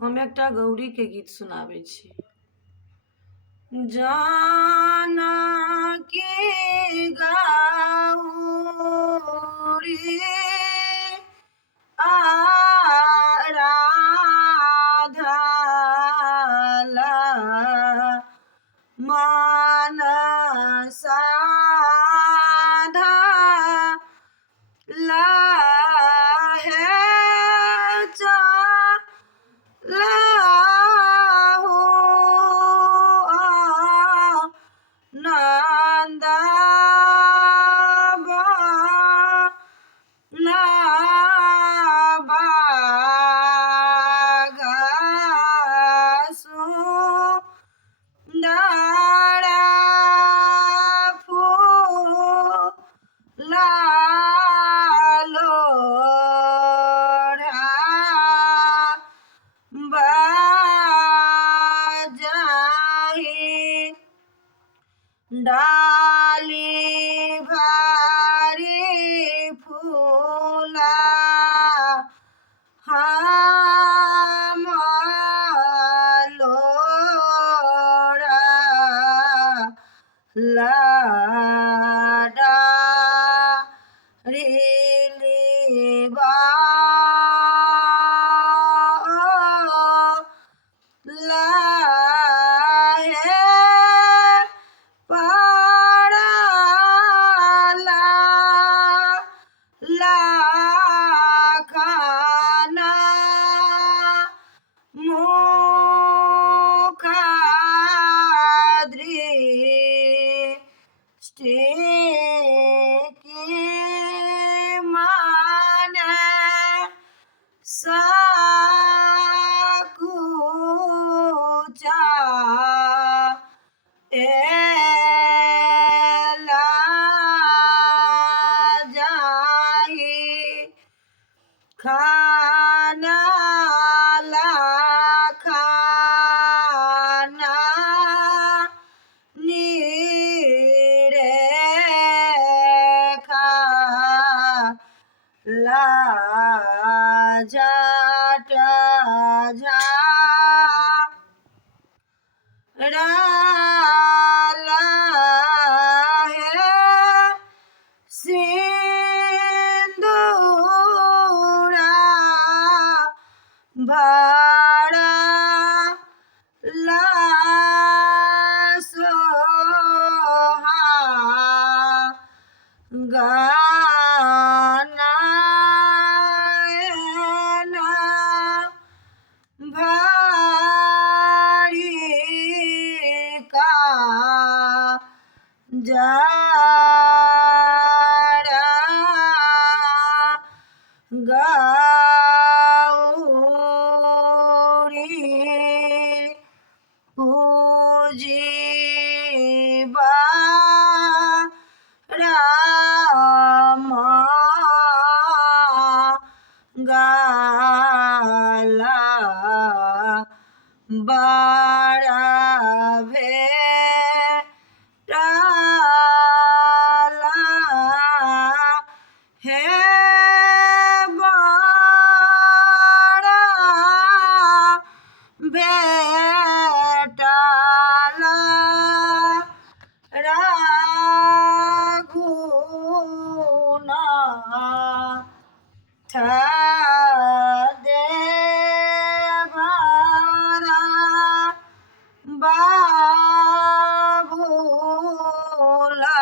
हम एकटा गौरी के गीत सुनाबै छी। जानकी गौरी आराधा मानसा डाली भारी फूला हम लोड़ा लाडा रिलीबा खाना ला खाना नीरे खा ला जाट झा ला है भाड़ा ला सोहा गाना भारी का जाड़ा पूजीबा रामा गाला बड़ा भेटाला है भेटाला राघुनाथ देवरा बाबूला